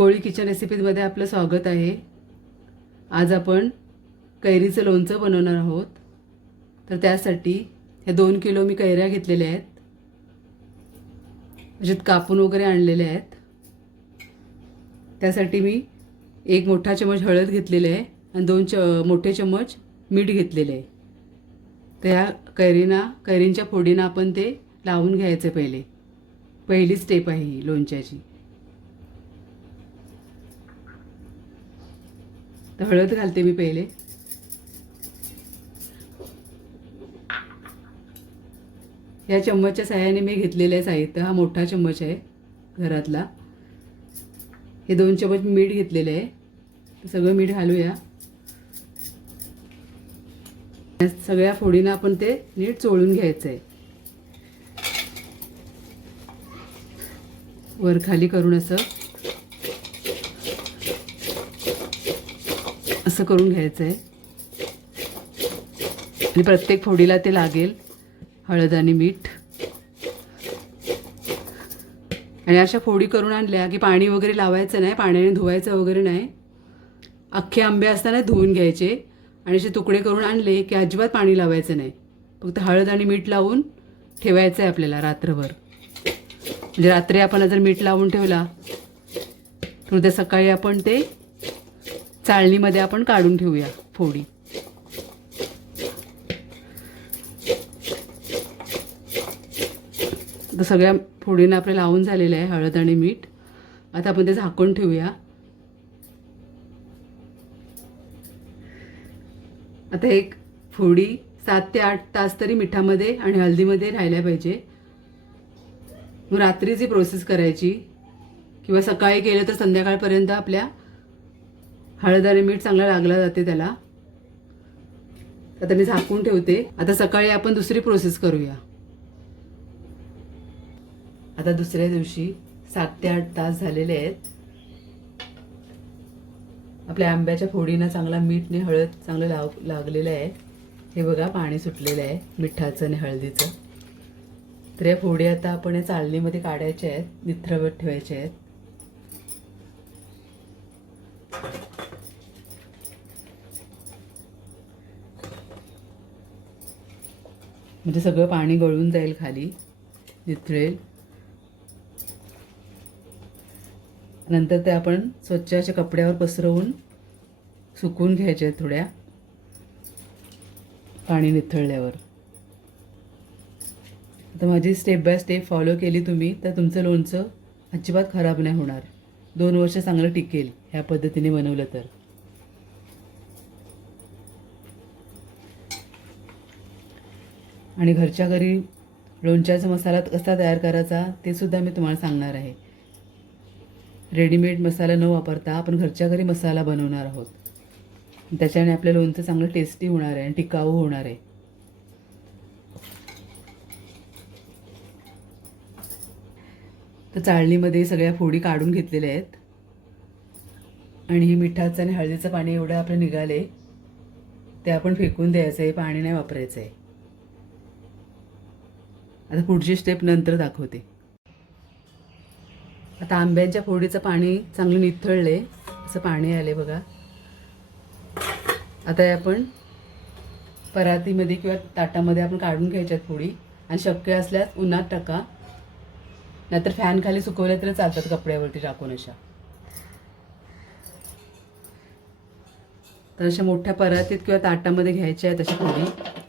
कोळी kitchen रेसिपीजमध्ये आपलं स्वागत आहे. आज आपण कैरीचं लोणचं बनवणार आहोत. तर त्यासाठी हे दोन किलो मी कैऱ्या घेतलेल्या आहेत. म्हणजे कापून वगैरे आणलेल्या आहेत. त्यासाठी मी एक मोठा चमच हळद घेतलेले आहे आणि दोन च मोठे चमच मीठ घेतलेले आहे. तर ह्या कैरीना कैरींच्या फोडीनं आपण ते लावून घ्यायचं पहिले. पहिली स्टेप आहे ही लोणच्याची. तर हळद घालते मी पहिले. या चम्मचच्या सहाय्याने मी घेतलेलं आहे साहित्य. हा मोठा चम्मच आहे घरातला. हे दोन चम्मच मीठ घेतलेले आहे. सगळं मीठ घालूया. या सगळ्या फोडीनं आपण ते नीट चोळून घ्यायचं आहे. वर खाली करून असं असं करून घ्यायचं आहे आणि प्रत्येक फोडीला ते लागेल. हळद आणि मीठ. आणि अशा फोडी करून आणल्या की पाणी वगैरे लावायचं नाही पाण्याने धुवायचं वगैरे नाही. अख्खे आंबे असताना धुवून घ्यायचे. आणि असे तुकडे करून आणले की अजिबात पाणी लावायचं नाही. फक्त हळद आणि मीठ लावून ठेवायचं आहे आपल्याला रात्रभर. म्हणजे रात्री आपण जर मीठ लावून ठेवला तर उद्या सकाळी आपण ते चाळणीमध्ये आपण काढून ठेवूया फोडी. तर सगळ्या फोडीनं आपल्या लावून झालेलं आहे हळद आणि मीठ. आता आपण ते झाकून ठेवूया. आता एक फोडी सात ते आठ तास तरी मिठामध्ये आणि हळदीमध्ये राहायला पाहिजे. मग रात्रीची प्रोसेस करायची किंवा सकाळी केलं तर संध्याकाळपर्यंत आपल्या हळद आणि मीठ चांगला लागला जाते त्याला. आता मी झाकून ठेवते. आता सकाळी आपण दुसरी प्रोसेस करूया. आता दुसऱ्या दिवशी सात ते आठ तास झालेले आहेत. आपल्या आंब्याच्या फोडीनं चांगला मीठने हळद चांगलं लाव लागलेलं आहे. हे बघा पाणी सुटलेलं आहे मिठाचं आणि हळदीचं. तर या फोडी आता आपण या चालणीमध्ये काढायच्या आहेत निथ्रवत ठेवायच्या आहेत. म्हणजे सगळं पाणी गळून जाईल खाली. निथळेल नंतर ते आपण स्वच्छ अशा कपड्यावर पसरवून सुकून घ्यायचे आहेत थोड्या. पाणी निथळल्यावर. आता माझी स्टेप बाय स्टेप फॉलो केली तुम्ही तर तुमचं लोणचं अजिबात खराब नाही होणार. दोन वर्ष चांगलं टिकेल ह्या पद्धतीने बनवलं तर. आणि घरच्या घरी लोणच्याचा मसाला कसा तयार करायचा ते सुद्धा मी तुम्हाला सांगणार आहे. रेडीमेड मसाला न वापरता आपण घरच्या घरी मसाला बनवणार आहोत. त्याच्याने आपलं लोणचं चांगलं टेस्टी होणार आहे आणि टिकाऊ होणार आहे. तर चाळणीमध्ये सगळ्या फोडी काढून घेतलेल्या आहेत. आणि हे मिठाचं आणि हळदीचं पाणी एवढं आपलं निघाले ते आपण फेकून द्यायचं आहे पाणी नाही वापरायचं आहे. आता पुढची स्टेप नंतर दाखवते. आता आंब्यांच्या फोडीचं पाणी चांगलं निथळले असं पाणी आले बघा. आता हे आपण परातीमध्ये किंवा ताटामध्ये आपण काढून घ्यायच्यात फोडी. आणि शक्य असल्यास उन्हात टाका. नाहीतर फॅन खाली सुकवल्या तरी चालतात कपड्यावरती टाकून अशा. तर अशा मोठ्या परातीत किंवा ताटामध्ये घ्यायच्या आहेत अशा फोडी.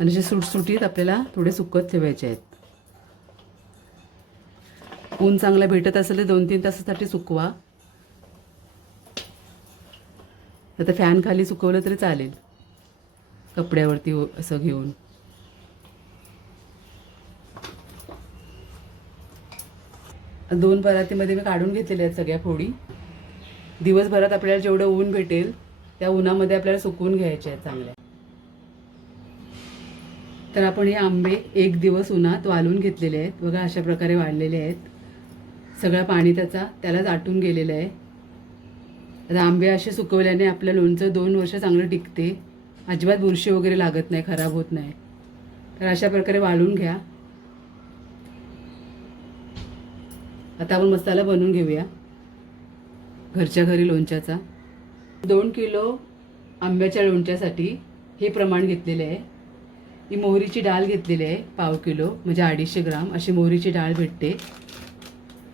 आणि जे सुटसुटीत आपल्याला थोडे सुकत ठेवायचे आहेत. ऊन चांगला भेटत असेल तर दोन तीन तासासाठी सुकवा. आता फॅन खाली सुकवलं तरी चालेल. कपड्यावरती असं घेऊन. दोन परातीमध्ये मी काढून घेतलेल्या आहेत सगळ्या फोडी. दिवसभरात आपल्याला जेवढं ऊन भेटेल त्या उन्हामध्ये आपल्याला सुकवून घ्यायचे आहेत चांगल्या. तर आपण हे आंबे एक दिवस उन्हात वालून घेतलेले आहेत. बघा अशा प्रकारे वाळलेले आहेत. सगळं पाणी त्याचा त्यालाच आटून गेलेलं आहे. आता आंबे असे सुकवल्याने आपलं लोणचं दोन वर्ष चांगलं टिकते. अजिबात बुरशी वगैरे लागत नाही खराब होत नाही. तर अशा प्रकारे वाळून घ्या. आता आपण मसाला बनवून घेऊया. घरच्या घरी लोणच्याचा. दोन किलो आंब्याच्या लोणच्यासाठी हे प्रमाण घेतलेले आहे. ही मोहरीची डाळ घेतलेली आहे पाव किलो म्हणजे अडीचशे ग्राम. अशी मोहरीची डाळ भेटते.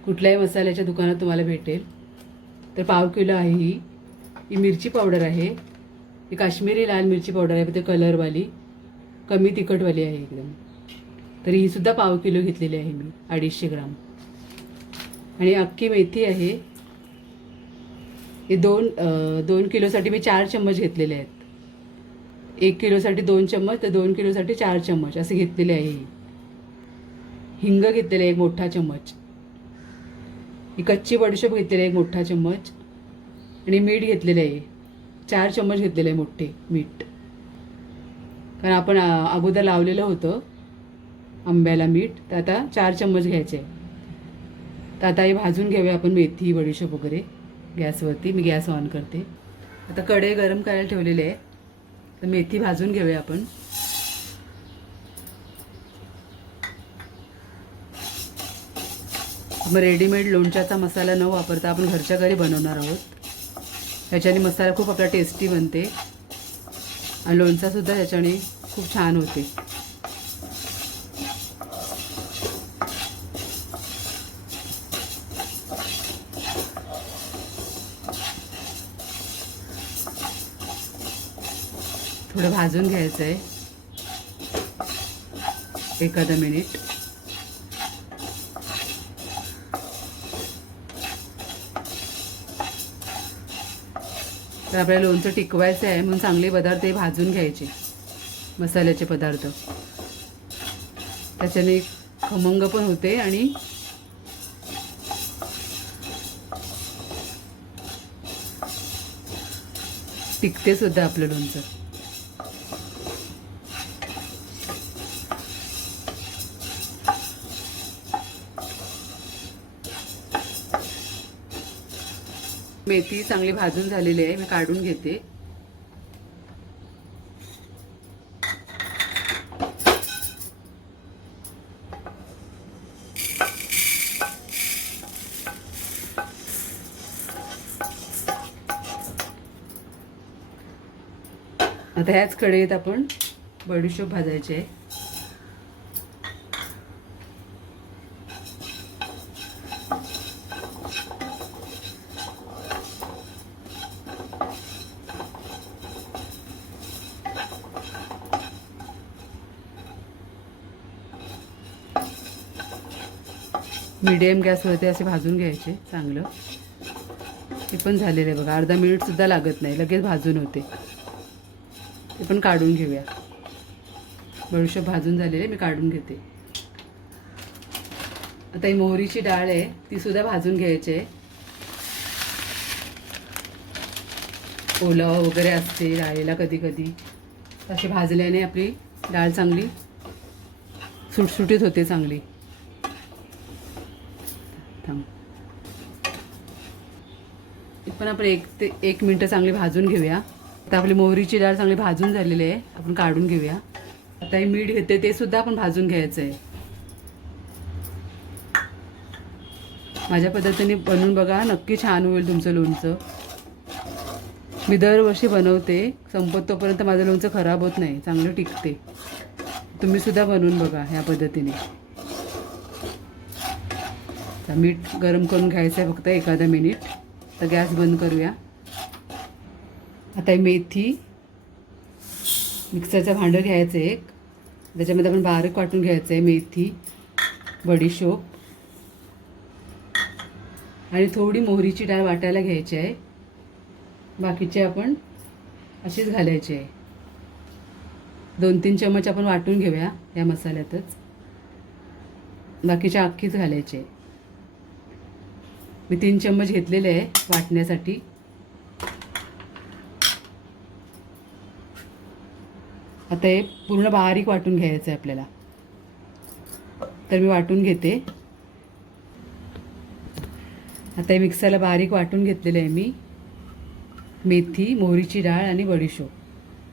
कुठल्याही मसाल्याच्या दुकानात तुम्हाला भेटेल. तर पाव किलो आहे ही. ही मिरची पावडर आहे. ही काश्मीरी लाल मिरची पावडर आहे ते कलरवाली. कमी तिखटवाली आहे एकदम. तर हीसुद्धा पाव किलो घेतलेली आहे मी अडीचशे ग्राम. आणि अख्खी मेथी आहे. हे दोन दोन किलोसाठी मी चार चम्मच घेतलेले आहेत. एक किलोसाठी दोन चम्मच तर दोन किलोसाठी चार चम्मच असे घेतलेले आहे हिंग घेतलेले आहे एक मोठा चम्मच. ही कच्ची बडीशोप घेतलेली आहे एक मोठा चम्मच. आणि मीठ घेतलेलं आहे. चार चम्मच घेतलेले आहे मोठे मीठ. कारण आपण अगोदर लावलेलं होतं आंब्याला मीठ. तर आता चार चम्मच घ्यायचे आहे. तर आता हे भाजून घेऊया आपण मेथी बडीशोप वगैरे. गॅसवरती. मी गॅस ऑन करते. आता कढई गरम करायला ठेवलेले आहे. तर मेथी भाजून घेऊया आपण. मग रेडीमेड लोणच्याचा मसाला न वापरता आपण घरच्या घरी बनवणार आहोत. ह्याच्याने मसाला खूप आपला टेस्टी बनते. आणि लोणचासुद्धा ह्याच्याने खूप छान होते. थोडं भाजून घ्यायचं आहे एखादा मिनिट. तर आपल्याला लोणचं टिकवायचं आहे म्हणून चांगले पदार्थ हे भाजून घ्यायचे मसाल्याचे पदार्थ. त्याच्याने खमंग पण होते आणि टिकते सुद्धा आपलं लोणचं. मेथी चांगली भाजून झालेली आहे मी काढून घेते. आता ह्याच कढईत आपण बडीशोप भाजायचे आहे. मीडियम गॅसवरती असे भाजून घ्यायचे चांगलं. ते पण झालेलं आहे बघा. अर्धा मिनिटसुद्धा लागत नाही. लगेच भाजून होते. ते पण काढून घेऊया. बडीशोप भाजून झालेले मी काढून घेते. आता ही मोहरीची डाळ आहे तीसुद्धा भाजून घ्यायची आहे. ओलावा वगैरे असते डाळीला कधी कधी. असे भाजल्याने आपली डाळ चांगली सुटसुटीत होते चांगली. थांब. पण आपण एक ते एक मिनटं चांगली भाजून घेऊया. आता आपली मोहरीची डाळ चांगली भाजून झालेली आहे. आपण काढून घेऊया. आता हे मीठ घेते ते सुद्धा आपण भाजून घ्यायचं आहे माझ्या पद्धतीने बनवून बघा नक्की छान होईल तुमचं लोणचं. मी दरवर्षी बनवते संपत तोपर्यंत माझं लोणचं खराब होत नाही चांगलं टिकते. तुम्ही सुद्धा बनवून बघा ह्या पद्धतीने. आता मीठ गरम करून घ्यायचं आहे फक्त एखादा मिनिट. तर गॅस बंद करूया. आता मेथी मिक्सरचं भांडं घ्यायचं आहे एक. त्याच्यामध्ये आपण बारीक वाटून घ्यायचं आहे मेथी बडीशोप आणि थोडी मोहरीची डाळ वाटायला घ्यायची आहे. बाकीचे आपण अशीच घालायची आहे. दोन तीन चमच आपण वाटून घेऊया या मसाल्यातच. बाकीच्या अख्खीच घालायचे आहे. मी तीन चम्मच घेतलेले आहे वाटण्यासाठी. आता हे पूर्ण बारीक वाटून घ्यायचं आहे आपल्याला. तर मी वाटून घेते. आता हे मिक्सरला बारीक वाटून घेतलेलं आहे मी. मेथी मोहरीची डाळ आणि बडीशोप.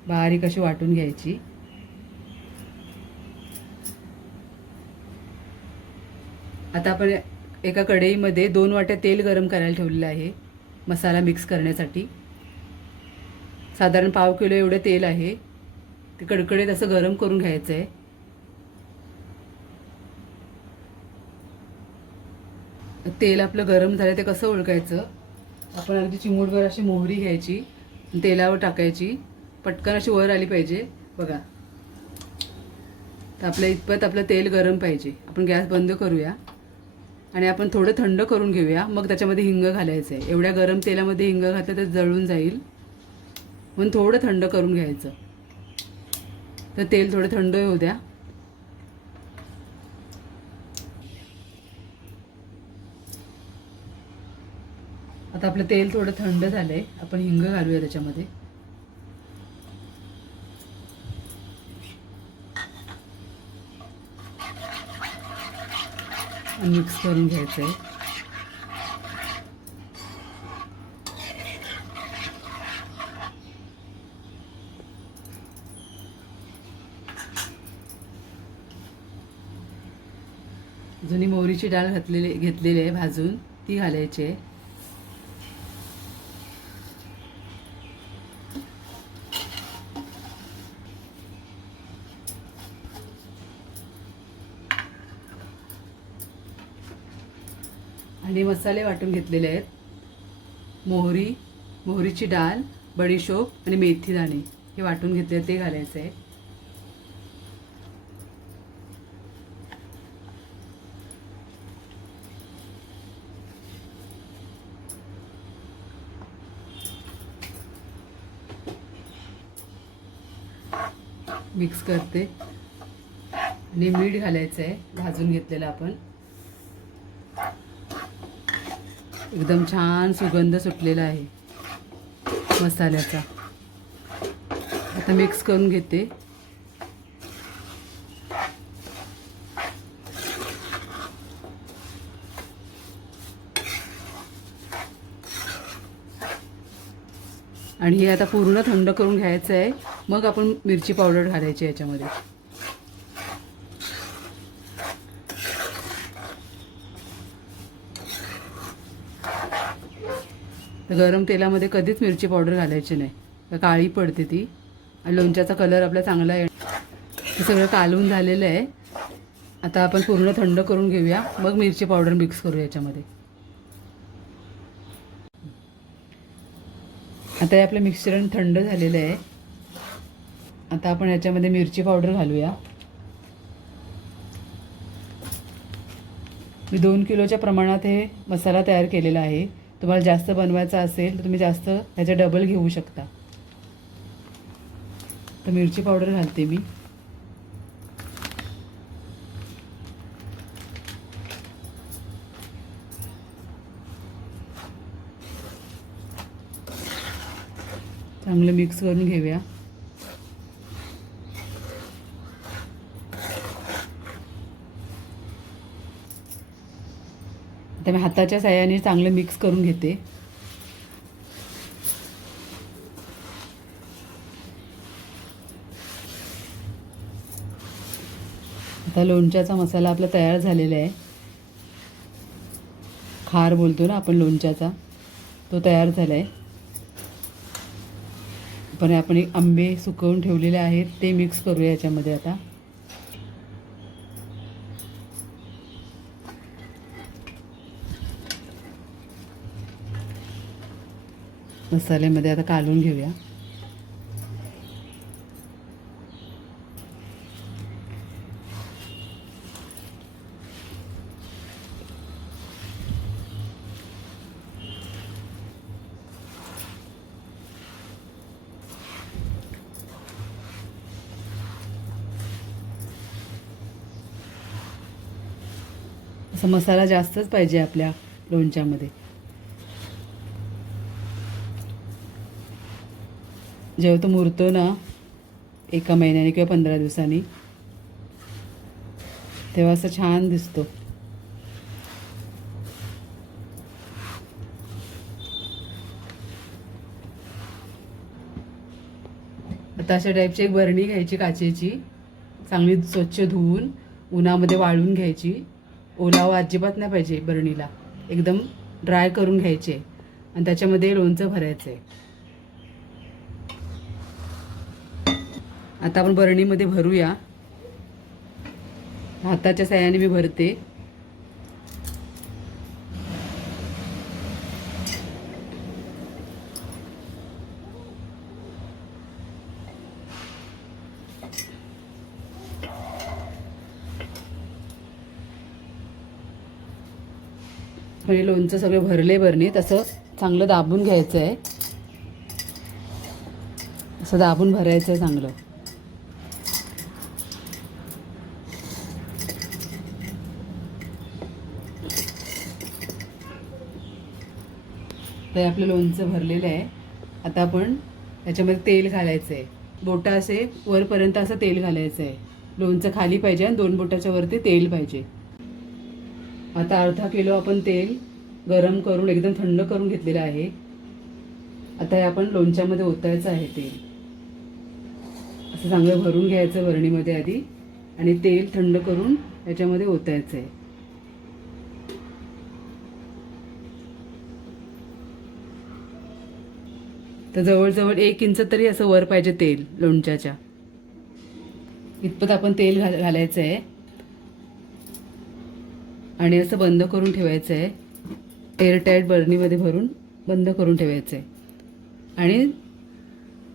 बारीक अशी वाटून घ्यायची. आता आपण एका कढईमध्ये दोन वाट्या तेल गरम करायला ठेवलेलं आहे मसाला मिक्स करण्यासाठी. साधारण पाव किलो एवढं तेल आहे. ते कडकडीत असं गरम करून घ्यायचं आहे तेल आपलं गरम झालं ते कसं ओळखायचं आपण अगदी चिमूटभर अशी मोहरी घ्यायची तेलावर टाकायची. पटकन अशी वर आली पाहिजे. बघा. तर आपल्या इतपत आपलं तेल गरम पाहिजे. आपण गॅस बंद करूया. आणि आपण थोडं थंड करून घेऊया. मग त्याच्यामध्ये हिंग घालायचं आहे. एवढ्या गरम तेलामध्ये हिंग घातलं तर जळून जाईल. म्हणून थोडं थंड करून घ्यायचं. तर तेल थोडं थंड होऊ द्या. आता आपलं तेल थोडं थंड झालं आहे आपण हिंग घालूया त्याच्यामध्ये. आणि मिक्स करून घ्यायचं आहे. जुनी मोहरीची डाळ घातलेली घेतलेली आहे भाजून. ती घालायची आहे आणि मसाले वाटून घेतलेले आहेत. मोहरी मोहरीची डाळ बडीशोप आणि मेथी दाणे हे वाटून घेतले ते घालायचं आहे. मिक्स करते. आणि मीठ घालायचं आहे भाजून घेतलेलं आपण. एकदम छान सुगंध सुटलेला आहे मसाल्याचा. आता मिक्स करून घेते. आणि हे आता पूर्ण थंड करून घ्यायचं आहे. मग आपण मिरची पावडर घालायची याच्यामध्ये. गरम तेलामध्ये कधीच मिरची पावडर घालायची नाही. काळी पडते ती. आणि लोणच्याचा कलर आपला चांगला आहे हे सगळं कालवून झालेलं आहे. आता आपण पूर्ण थंड करून घेऊया. मग मिरची पावडर मिक्स करू याच्यामध्ये. आता हे आपलं मिश्रण थंड झालेलं आहे. आता आपण याच्यामध्ये मिरची पावडर घालूया. मी दोन किलोच्या प्रमाणात हे मसाला तयार केलेला आहे. तुम्हाला जास्त बनवायचा असेल तर तुम्ही जास्त ह्याच्या डबल घेऊ शकता. तर मिरची पावडर घालते मी. चांगलं मिक्स करून घेऊया. आता मी हाताच्या साह्याने चांगलं मिक्स करून घेते. आता लोणच्याचा मसाला आपला तयार झालेला आहे. खार बोलतो ना आपण लोणच्याचा तो तयार झाला आहे पण आपण एक आंबे सुकवून ठेवलेले आहेत ते मिक्स करूया याच्यामध्ये आता. मसाल्यामध्ये आता काढून घेऊया. असा मसाला जास्तच पाहिजे आपल्या लोणच्यामध्ये. जेव्हा तो मुरतो ना एका महिन्याने किंवा पंधरा दिवसांनी तेव्हा असं छान दिसतो. आता अशा टाईपची एक बरणी घ्यायची काचेची. चांगली स्वच्छ धुवून उन्हामध्ये वाळून घ्यायची. ओलावा अजिबात नाही पाहिजे बरणीला एकदम ड्राय करून घ्यायचे. आणि त्याच्यामध्ये लोणचं भरायचं आहे आता आपण बरणीमध्ये भरूया. हाताच्या साह्याने मी भरते. म्हणजे लोणचं सगळं भरले बरणीत. असं चांगलं दाबून घ्यायचं आहे असं दाबून भरायचं आहे चांगलं. तर आपलं लोणचं भरलेलं आहे. आता आपण त्याच्यामध्ये तेल घालायचं आहे बोटा असे वरपर्यंत असं तेल घालायचं आहे लोणचं खाली पाहिजे आणि दोन बोटाच्या वरती तेल पाहिजे. आता अर्धा किलो आपण तेल गरम करून एकदम थंड करून घेतलेलं आहे. आता हे आपण लोणच्यामध्ये ओतायचं आहे तेल. असं चांगलं भरून घ्यायचं वरणीमध्ये आधी आणि तेल थंड करून याच्यामध्ये ओतायचं आहे तर जवळजवळ एक इंच तरी असं वर पाहिजे तेल लोणच्याच्या. इतपत आपण तेल घाल घालायचं आहे आणि असं बंद करून ठेवायचं आहे एअरटाईट बर्नीमध्ये भरून बंद करून ठेवायचं आहे आणि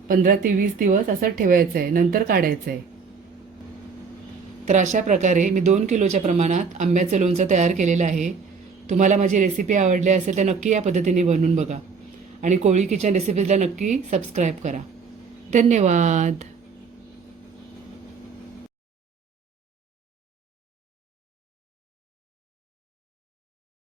पंधरा ते वीस दिवस असं ठेवायचं आहे नंतर काढायचं आहे तर अशा प्रकारे मी दोन किलोच्या प्रमाणात आंब्याचं लोणचं तयार केलेलं आहे. तुम्हाला माझी रेसिपी आवडली असेल तर नक्की या पद्धतीने बनवून बघा. आणि कोळी किचन रेसिपीजला नक्की सबस्क्राईब करा. धन्यवाद.